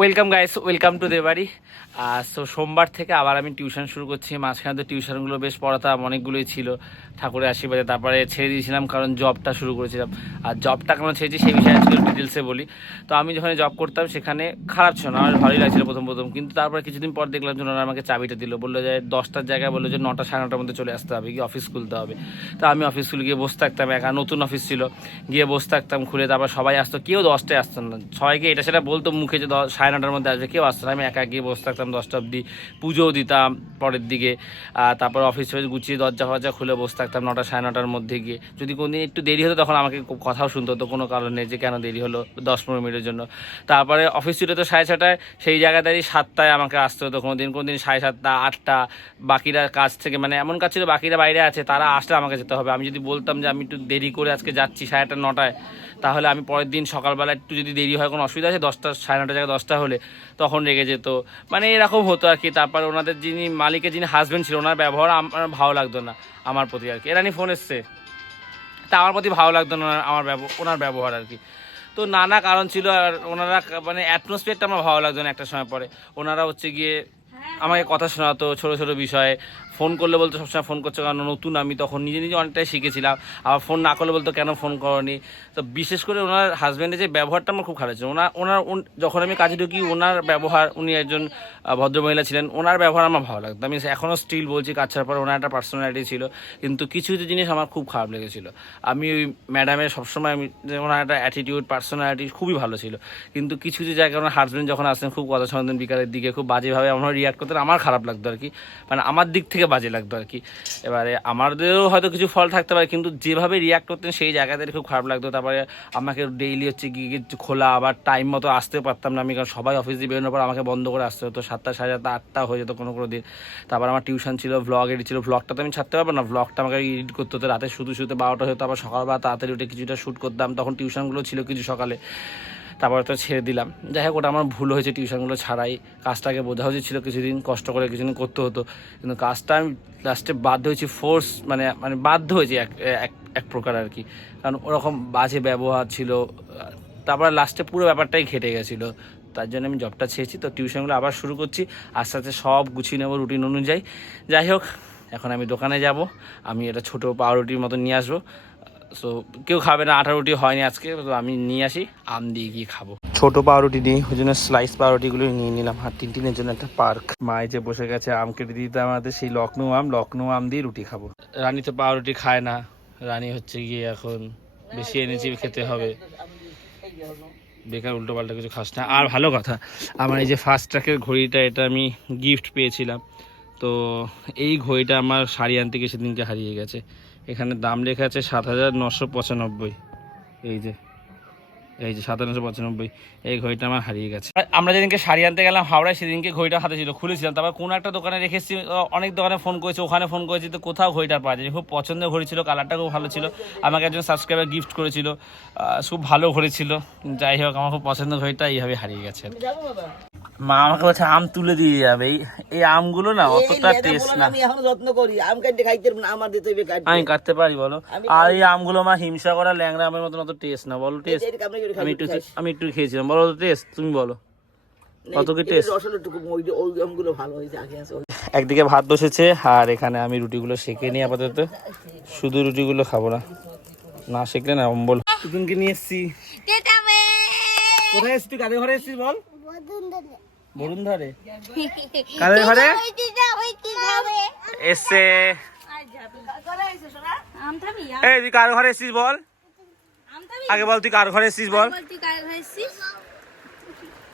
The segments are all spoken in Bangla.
Welcome guys welcome to Debari so সোমবার থেকে আবার আমি টিউশন শুরু করছি। মাঝখানে তো টিউশনগুলো বেশ পড়াতাম, অনেকগুলোই ছিল। ঠাকুরের আশীর্বাদে তারপরে ছেড়ে দিয়েছিলাম, কারণ জবটা শুরু করেছিলাম। আর জবটা কেন ছেড়েছি সেই বিষয়ে আজকে ডিটেলসে বলি। তো আমি যখন জব করতাম, সেখানে খারাপ ছিল না, আমার ভালোই লাগছিল প্রথম প্রথম। কিন্তু তারপরে কিছুদিন পর দেখলাম যে ওনারা আমাকে চাবিটা দিল। বলল যে, দশটার জায়গায় বলল যে, নটা সাড়ে নটার মধ্যে চলে আসতে হবে, গিয়ে অফিস খুলতে হবে। তো আমি অফিস খুলে গিয়ে বসে থাকতাম, একা নতুন অফিস ছিল। গিয়ে বসে থাকতাম, খুলে তারপর সবাই আসতো, কেউ দশটায় আসতো না। সবাইকে এটা সেটা বলতো মুখে যে দশ সাড়ে নটার মধ্যে আসবে। কেউ আসতো না। আমি একা গিয়ে বসে থাকতাম, দশটা অবধি পুজোও দিতাম পরের দিকে। তারপর অফিস টফিস গুছিয়ে দরজা ফরজা খুলে বসে থাকতাম নটা সাড়ে নটার মধ্যে গিয়ে। যদি কোনোদিন একটু দেরি হতো তখন আমাকে কথাও শুনতে হতো কোনো কারণে যে কেন দেরি হলো দশ পনেরো মিনিটের জন্য। তারপরে অফিস ছিল তো সাড়ে ছটায় সেই জায়গায় দাঁড়িয়ে সাতটায় আমাকে আসতে হতো কোনো দিন কোনো দিন সাড়ে সাতটা, আটটা, বাকিরা কাজ থেকে মানে এমন কাজ ছিল বাকিরা বাইরে আছে, তারা আসলে আমাকে যেতে হবে। আমি যদি বলতাম যে আমি একটু দেরি করে আজকে যাচ্ছি সাড়ে আটটা, নটায়, তাহলে আমি পরের দিন সকালবেলা একটু যদি দেরি হয়, কোনো অসুবিধা আছে? দশটা, সাড়ে নটা জায়গায় দশটা হলে তখন রেগে যেত। মানে এরকম হতো আর কি। তারপর ওনাদের যিনি মালিকের যিনি হাজব্যান্ড ছিল ওনার ব্যবহার আমার ভালো লাগতো না আমার প্রতি আর কি। এরানি ফোন এসছে। তা আমার প্রতি ভালো লাগতো না আমার ওনার ব্যবহার আর কি। তো নানা কারণ ছিল আর ওনারা মানে অ্যাটমসফিয়ারটা আমার ভালো লাগতো না একটা সময় পরে। ওনারা হচ্ছে গিয়ে আমাকে কথা শোনাতো ছোট ছোট বিষয়ে। ফোন করলে বলতো সবসময় ফোন করছ কারণ নতুন আমি তখন নিজে নিজে অনেকটাই শিখেছিলাম। আবার ফোন না করলে বলতো কেন ফোন করনি? তো বিশেষ করে ওনার হাজব্যান্ডের যে ব্যবহারটা আমার খুব খারাপ ছিল ওনার ওনার যখন আমি কাজে ঢুকি, ওনার ব্যবহার, উনি একজন ভদ্রমহিলা ছিলেন, ওনার ব্যবহার আমার ভালো লাগতো। আমি এখনও স্টিল বলছি, কাজ ছাড়ার পর ওনার একটা পার্সোনালিটি ছিল। কিন্তু কিছু কিছু জিনিস আমার খুব খারাপ লেগেছিল। আমি ওই ম্যাডামের সবসময় আমি ওনার একটা অ্যাটিটিউড পার্সোনালিটি খুবই ভালো ছিল। কিন্তু কিছু কিছু জায়গায় ওনার হাজব্যান্ড যখন আসতেন, খুব কথা শুনতেন বিকালের দিকে, খুব বাজেভাবে আমার রিয়াক্ট করতেন, আমার খারাপ লাগতো আর কি। মানে আমার দিক থেকে বাজে লাগতো আর কি। এবারে আমাদেরও হয়তো কিছু ফল থাকতে পারে, কিন্তু যেভাবে রিয়াক্ট করতেন সেই জায়গাতে খুব খারাপ লাগতো। তারপরে আমাকে ডেইলি হচ্ছে গিয়ে খোলা আবার টাইম মতো আসতে পারতাম না। আমি কারণ সবাই অফিস দিয়ে বেরোনোর পর আমাকে বন্ধ করে আসতে হতো। সাতটা, সাড়ে সাতটা, আটটা হয়ে যেত কোনো কোনো দিন। তারপর আমার টিউশন ছিল ভ্লগ এডিট ছিল। ভ্লগটা তো আমি ছাড়তে পারব না। ভ্লগটা আমাকে এডিট করতে হতো। রাতে শুধু শুতে বারোটা হতো। আবার সকালবেলা তাড়াতাড়ি উঠে কিছুটা শ্যুট করতাম। তখন টিউশনগুলো ছিল কিছু সকালে। তারপরে তো ছেড়ে দিলাম। যাই হোক, ওটা আমার ভুল হয়েছে, টিউশনগুলো ছাড়াই। কাজটাকে বোঝা উচিত ছিল, কিছুদিন কষ্ট করে কিছুদিন করতে হতো। কিন্তু কাজটা আমি লাস্টে বাধ্য হয়েছি ফোর্স মানে মানে বাধ্য হয়েছি এক এক প্রকার আর কি। কারণ ওরকম বাজে ব্যবহার ছিল, তারপরে লাস্টে পুরো ব্যাপারটাই ঘেটে গেছিল। তার জন্য আমি জবটা ছেড়েছি, তো টিউশনগুলো আবার শুরু করছি। আস্তে আস্তে সব গুছিয়ে নেব রুটিন অনুযায়ী। যাই হোক, এখন আমি দোকানে যাব। আমি এটা ছোটো পাউরুটির মতো নিয়ে আসব। সো কেউ খাবে না আঠা রুটি হয়নি আজকে তো আমি নিয়ে আসি আম দিয়ে গিয়ে খাব। ছোট পাউরুটি নিই ওই জন্য স্লাইস পাউরুটিগুলো নিয়ে নিলাম। আর টিনটিনের জন্য একটা পার্ক মায়ে যে বসে গেছে আম কেটে দিতে আমাদের সেই লখনৌ আম লখনৌ আম দিয়ে রুটি খাব। রানী তো পাউরুটি খায় না। রানী হচ্ছে গিয়ে এখন বেশি এনেছি খেতে হবে। বেকার উল্টো পাল্টা কিছু খাস না। আর ভালো কথা আমার এই যে ফার্স্ট ট্র্যাকের ঘড়িটা এটা আমি গিফট পেয়েছিলাম। তো এই ঘড়িটা আমার শাড়ি আনতে গিয়ে সেদিনকে হারিয়ে গেছে। এখানে দাম লেখা আছে সাত হাজার নশো পঁচানব্বই। এই যে। এই যে সাত পঁচানব্বই এই ঘড়িটা আমার হারিয়ে গেছে। আর আমরা যেদিনকে শাড়ি আনতে গেলাম হাওড়ায় সেদিনকে ঘড়িটা হাতে ছিল খুলেছিলাম। তারপর কোনো একটা দোকানে রেখেছি অনেক দোকানে ফোন করেছি ওখানে ফোন করেছি তো কোথাও ঘড়িটা পাওয়া যায় খুব পছন্দের ঘড়ি ছিল কালারটা খুব ভালো ছিল। আমাকে একজন সাবস্ক্রাইবার গিফট করেছিল খুব ভালো ঘড়ি ছিল। যাই হোক আমার খুব পছন্দের ঘড়িটা এইভাবে হারিয়ে গেছে মা আমাকে বলছে আম তুলে দিয়ে যাবে। এই এই আমগুলো না অতটা টেস্ট না আমি এখনও যত্ন করি। আম কাটতে খাইতে না আমার দিতে হবে কাটতে। আমি কাটতে পারি বলো। আর এই আমগুলো মা হিমসা করা ল্যাংড়া আমের মতন অত টেস্ট না বলো টেস্ট আমি একটু আমি একটু খেয়েছিলাম। বলো টেস্ট তুমি বলো। কত কি টেস্ট রসল একটু ওই ওই আমগুলো ভালো হয়েছে আগে আছে একদিকে ভাত বসেছে আর এখানে আমি রুটিগুলো সেকে নিই আপাতত। শুধু রুটিগুলো খাব না। না শেখলে না অম্বল। তুতুনকে নিয়ে এসছি। কোথায় এসছি কাদের ঘরে এসছিস বল? বরুণ ধরে কাদের ঘরে? এসছে। এই তুই কার ঘরে এসছিস বল? আগে বল তুই কার ঘরে এসছিস বল?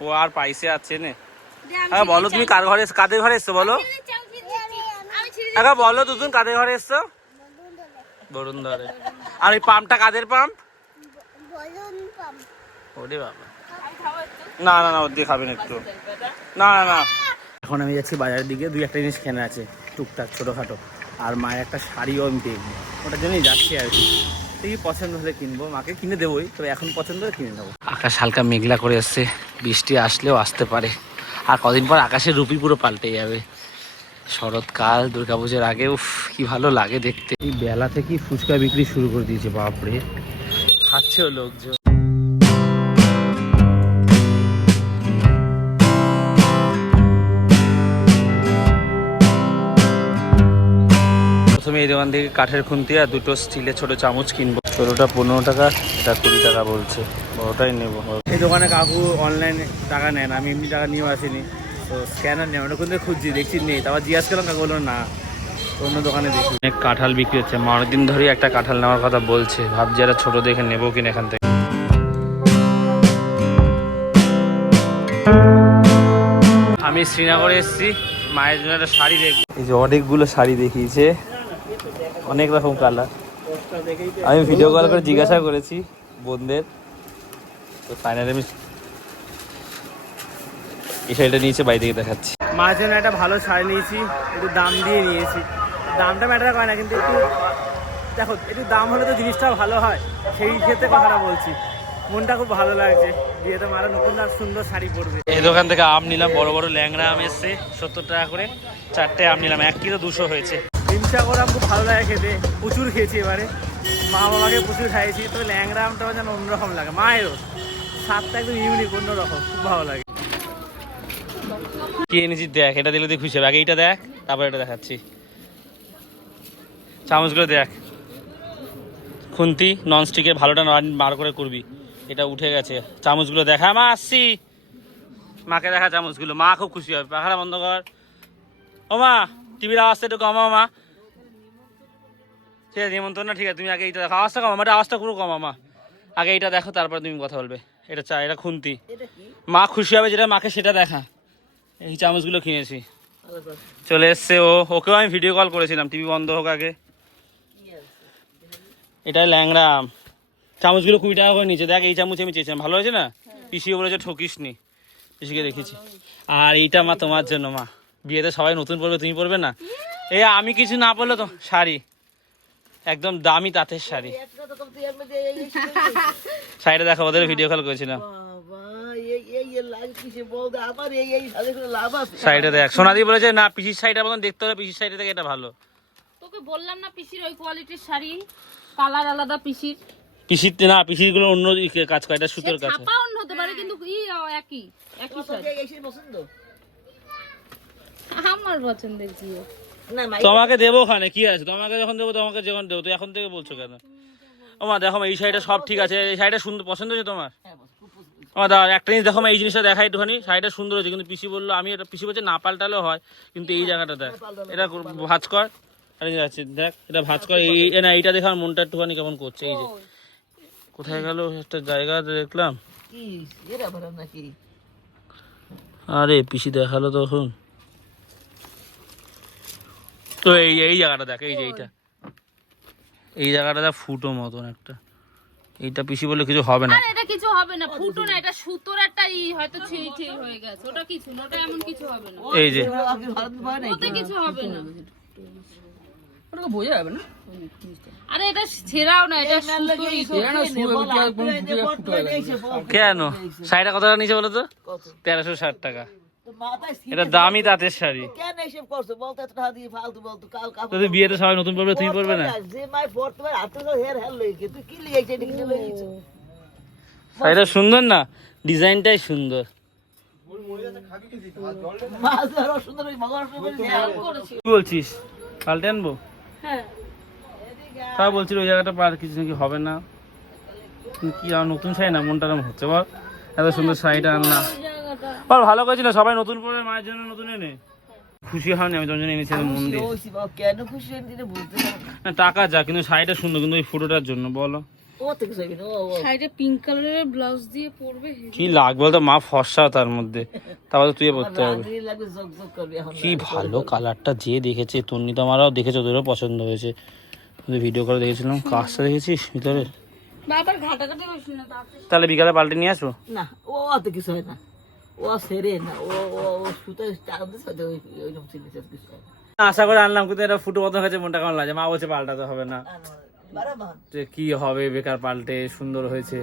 ও আর পাইসে আছে নে। হ্যাঁ বলো তুমি কার ঘরে এস- কাদের ঘরে এসছো বলো? আগে বলো দুজন কাদের ঘরে এসছো? বরুণ ধরে আর এই পাম্পটা কাদের পাম্প? ওরে বাবা। না না না ওর দিয়ে খাবেন একটু। না না না। এখন আমি যাচ্ছি বাজারের দিকে দুই একটা জিনিস কেনা আছে টুকটাক ছোটোখাটো। আর মায়ের একটা শাড়িও আমি দেখব ওটার জন্যই যাচ্ছি আর কি। দেখি পছন্দ হলে কিনবো মাকে কিনে দেবোই তবে এখন পছন্দ হলে কিনে নেব। আকাশ হালকা মেঘলা করে আসছে বৃষ্টি আসলেও আসতে পারে। আর কদিন পর আকাশের রুপি পুরো পাল্টে যাবে। শরৎকাল দুর্গাপুজোর আগে উফ কি ভালো লাগে দেখতে। এই বেলা থেকেই ফুচকা বিক্রি শুরু করে দিয়েছে বাপরে। খাচ্ছেও লোকজন। প্রথমে এই দোকান থেকে কাঠের খুন্তি আর দুটো স্টিলের ছোট চামচ কিনবো। ছোটোটা পনেরো টাকা এটা কুড়ি টাকা বলছে। বড়টাই নেব। এই দোকানে কাকু অনলাইনে টাকা নেন আমি এমনি টাকা নিয়েও আসিনি। তো স্ক্যানার নেই ওটা কিন্তু খুঁজছি দেখছি নেই। তারপর জিজ্ঞাসা করলাম কাকু বলল না অন্য দোকানে দেখি। অনেক কাঁঠাল বিক্রি হচ্ছে। মা অনেকদিন ধরেই একটা কাঁঠাল নেওয়ার কথা বলছে। ভাবছি একটা ছোটো দেখে নেব কিনা এখান থেকে। আমি শ্রীনগরে এসেছি মায়ের জন্য একটা শাড়ি দেখব। এই যে অনেকগুলো শাড়ি দেখিয়েছে। অনেক রকম কালার আমি ভিডিও কল করে জিজ্ঞাসা করেছি বোনদের। তো ফাইনালি আমি এই শাড়িটা নিয়েছে বাড়ি থেকে দেখাচ্ছি। জন্য একটা ভালো শাড়ি নিয়েছি একটু দাম দিয়ে নিয়েছি। দামটা ম্যাটার করে না কিন্তু একটু দেখো একটু দাম হলে তো জিনিসটা ভালো হয়। সেই ক্ষেত্রে কথাটা বলছি। মনটা খুব ভালো লাগছে বিয়েতে মারা নতুন আর সুন্দর শাড়ি পরবে। এই দোকান থেকে আম নিলাম বড় বড় ল্যাংড়া আম এসছে সত্তর টাকা করে। চারটে আম নিলাম এক কিলো দুশো হয়েছে। হিমসা করে খুব ভালো লাগে খেতে। প্রচুর খেয়েছি এবারে। মা বাবাকে প্রচুর খাইয়েছি। তো ল্যাংড়া আমটা যেন অন্যরকম লাগে। মায়েরও স্বাদটা একদম ইউনিক অন্যরকম। খুব ভালো লাগে। কি এনেছি দেখ, এটা দিলে তুই খুশি হবে। আগে এইটা দেখ, তারপর এটা দেখাচ্ছি। চামচগুলো দেখ। খুন্তি ননস্টিকের ভালোটা বার করে করবি। এটা উঠে গেছে। চামচগুলো দেখা। মা, আসছি। মাকে দেখা চামচগুলো। মা খুব খুশি হবে। পাখাটা বন্ধ কর। ও মা, টিভির আওয়াজটা একটু কমা মা। ঠিক আছে নিমন্ত্রণ না ঠিক আছে তুমি আগে এইটা দেখো। আওয়াজটা কমা এটা আওয়াজটা পুরো কমা মা আগে এইটা দেখো তারপর তুমি কথা বলবে। এটা চা এটা খুন্তি। এটা কি? মা খুশি হবে যেটা মাকে সেটা দেখা। এই চামচগুলো কিনেছি। চলে এসছে ও। ওকেও আমি ভিডিও কল করেছিলাম টিভি বন্ধ হোক আগে। এটা ল্যাংড়া আম। চামচগুলো কুড়ি টাকা করে নিচে দেখ এই চামচ আমি চেয়েছিলাম। ভালো হয়েছে না? পিসিও বলেছে ঠকিস নি পিসিকে দেখেছি আর এইটা মা তোমার জন্য মা। বিয়েতে সবাই নতুন পরবে তুমি পরবে না? এই আমি কিছু না পরলে তো শাড়ি। একদম দামি তাঁতের শাড়ি। শাড়িটা দেখো ওদের ভিডিও কল করেছিলাম শাড়িটা দেখ সোনাদি বলেছে না পিসির মতন দেখতে হবে পিসির শাড়ি থেকে এটা ভালো। তোকে বললাম না পিসির ওই কোয়ালিটির শাড়ি কালার আলাদা পিসির। পিসির না পিসিরগুলো অন্য কাজ করে এটা সুতোর ছাপা অন্য হতে পারে কিন্তু ই একই শাড়ি। আমার পছন্দের জিও। তোমাকে দেবো ওখানে কি আছে? তোমাকে যখন দেবো তোমাকে যখন দেবো। তো এখন থেকে বলছো কেন? ও মা দেখো এই শাড়িটা সব ঠিক আছে। এই শাড়িটা সুন্দর পছন্দ হয়েছে তোমার? ও দাও একটা জিনিস দেখো এই জিনিসটা দেখা একটুখানি। শাড়িটা সুন্দর হয়েছে কিন্তু পিসি বলল আমি এটা পিসি বলছে না পাল্টালেও হয় কিন্তু এই জায়গাটা দেখ। এটা ভাঁজ কর। আরে যাচ্ছে দেখ এটা ভাঁজ কর। এই না এইটা দেখে আমার মনটা একটুখানি কেমন করছে এই যে। কোথায় গেল? একটা জায়গা দেখলাম। আরে পিসি দেখাল তখন। তো এই এই জায়গাটা দেখ এই যে এইটা। এই জায়গাটা দেখ ফুটো মতন একটা। এইটা পিসি বলে কিছু হবে না। আর এটা কিছু হবে না ফুটো না এটা সুতোর একটা ই হয়তো ছিঁড়ি ছিঁড়ি হয়ে গেছে। ওটা কিছু না ওটা এমন কিছু হবে না। এই যে। ওতে কিছু হবে না। ওটাকে বোঝা যাবে না। আরে এটা ছেঁড়াও না এটা সুতোরই কেন শাড়িটা কত টাকা নিচে বলো তো? তেরোশো ষাট টাকা। এটা দামি তাঁতের শাড়ি। কেন এসব করছ? বলতে এত টাকা দিয়ে ফালতু বলতো কাল কাপড় যদি বিয়েতে সবাই নতুন পরবে তুমি পরবে না। যে মাই পড়তে পারে হাতে তো হেয়ার হেয়ার লইকে তুই কি লিয়েছে এটা লইছো শাড়িটা সুন্দর না? ডিজাইনটাই সুন্দর। কি বলছিস? পাল্টে আনব? হ্যাঁ। তাও বলছিল ওই জায়গাটা পার কিছু নাকি হবে না। কি আর নতুন শাড়ি না মনটা হচ্ছে বল। এত সুন্দর শাড়িটা আনলাম। বল ভালো করেছি না সবাই নতুন পরে মায়ের জন্য নতুন এনে। খুশি হয়নি আমি তোমার জন্য এনেছিলাম মন দিয়ে। কেন খুশি এটা বুঝতে পারো না। টাকা যা কিন্তু শাড়িটা সুন্দর কিন্তু ওই ফটোটার জন্য বলো। ও থেকে সবই না, ও ও শাড়িটা পিঙ্ক কালারের ব্লাউজ দিয়ে পরবে কি লাগবে বলতো মা ফর্সা তার মধ্যে। তারপর তো তুই পড়তে হবে। কি ভালো কালারটা যে দেখেছে তন্নি তো আমারও দেখেছে ওদেরও পছন্দ হয়েছে। ভিডিও করে দেখেছিলাম কাজটা দেখেছিস ভিতরে? তাহলে বিকালে পাল্টে নিয়ে আসব? না ও অত কিছু হয় না। ও ও ও ও সুতো টান দিচ্ছে ওইরকম চিনিস কিছু আশা করে আনলাম কিন্তু এটা ফুটো মতো হয়েছে মনটা কেমন লাগে? মা বলছে পাল্টাতে হবে না। যে কি হবে বেকার পাল্টে সুন্দর হয়েছে।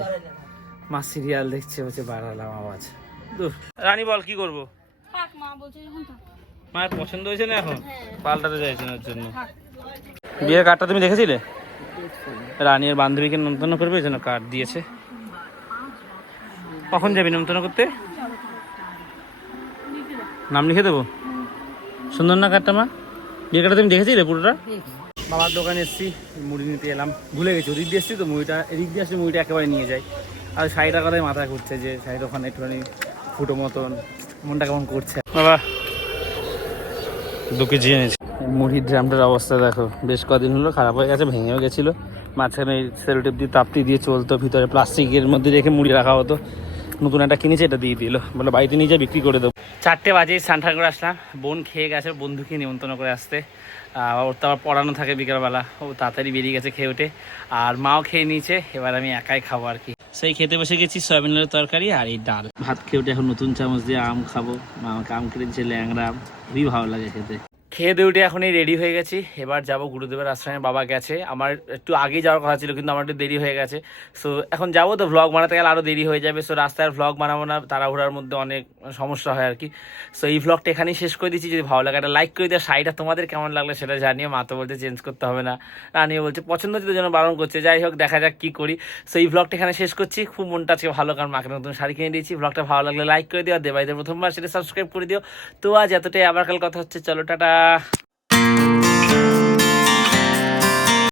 মা সিরিয়াল দেখছে হচ্ছে বাড়ালাম আওয়াজ। রানী বল কি করব? থাক মা বলছে যখন থাক। মায়ের পছন্দ হয়েছে না এখন? পাল্টাতে চাইছে না ওর জন্য। বিয়ের কার্ডটা তুমি দেখেছিলে? রানীর বান্ধবীকে নিমন্ত্রণ করবে এই জন্য কার্ড দিয়েছে। কখন যাবি নিমন্ত্রণ করতে? নাম লিখে দেবো? সুন্দর না কার্ডটা মা? বিয়ের কার্ডটা তুমি দেখেছিলে পুরোটা? বাবার দোকানে এসেছি মুড়ি নিতে এলাম। ভুলে গেছি ওদিক দিয়ে এসেছি তো মুড়িটা এদিক দিয়ে আসলে মুড়িটা একেবারে নিয়ে যাই আর শাড়িটার কথাই মাথায় ঘুরছে যে শাড়ির ওখানে একটুখানি ফুটো মতন মনটা কেমন করছে। বাবা দু কেজি এনেছি। মুড়ির ড্রামটার অবস্থা দেখো বেশ কদিন হলো খারাপ হয়ে গেছে ভেঙেও গেছিল। মাঝখানে সেলোটেপ দিয়ে তাপটি দিয়ে চলতো ভিতরে প্লাস্টিকের মধ্যে রেখে মুড়ি রাখা হতো। নতুন একটা কিনেছে এটা দিয়ে দিল। বলে বাড়িতে নিয়ে যা বিক্রি করে দেবো। চারটে বাজে স্নান করে আসলাম। বোন খেয়ে গেছে, বন্ধুকে নিমন্ত্রণ করে আসতে। ওর তো আবার পড়ানো থাকে বিকালবেলা। ও তাড়াতাড়ি বেরিয়ে গেছে খেয়ে উঠে। আর মাও খেয়ে নিয়েছে, এবার আমি একাই খাব আর কি। সেই খেতে বসে গেছি সয়াবিনের তরকারি আর এই ডাল। ভাত খেয়ে উঠে এখন নতুন চামচ দিয়ে আম খাব। মা আমাকে আম কেটে দিচ্ছে ল্যাংড়া আম। খুবই ভালো লাগে খেতে। খেয়ে দিয়ে উঠে এখনই রেডি হয়ে গেছি। এবার যাব গুরুদেবের আশ্রমে, বাবা গেছে। আমার একটু আগেই যাওয়ার কথা ছিল, কিন্তু আমার একটু দেরি হয়ে গেছে। সো এখন যাব তো ভ্লগ বানাতে গেলে আরও দেরি হয়ে যাবে। সো রাস্তায় ভ্লগ বানাবো না, তাড়াহুড়ার মধ্যে অনেক সমস্যা হয় আর কি সো এই ভ্লগটা এখানেই শেষ করে দিচ্ছি। যদি ভালো লাগে একটা লাইক করে দিও। শাড়িটা তোমাদের কেমন লাগল সেটা জানিও। মা তো বলছে চেঞ্জ করতে হবে না। রানিও বলছে পছন্দ হচ্ছে জন্য বারণ করছে। যাই হোক, দেখা যাক কী করি। সো এই ভ্লগটা এখানে শেষ করছি। খুব মনটা আজকে ভালো, কারণ মাকে নতুন শাড়ি কিনে দিয়েছি। ভ্লগটা ভালো লাগলে লাইক করে দিও। দেবাইদের প্রথমবার সেটা সাবস্ক্রাইব করে দিও। তো আজ এতটাই। আবার কাল কথা হচ্ছে। চলো, টাটা। Tchau!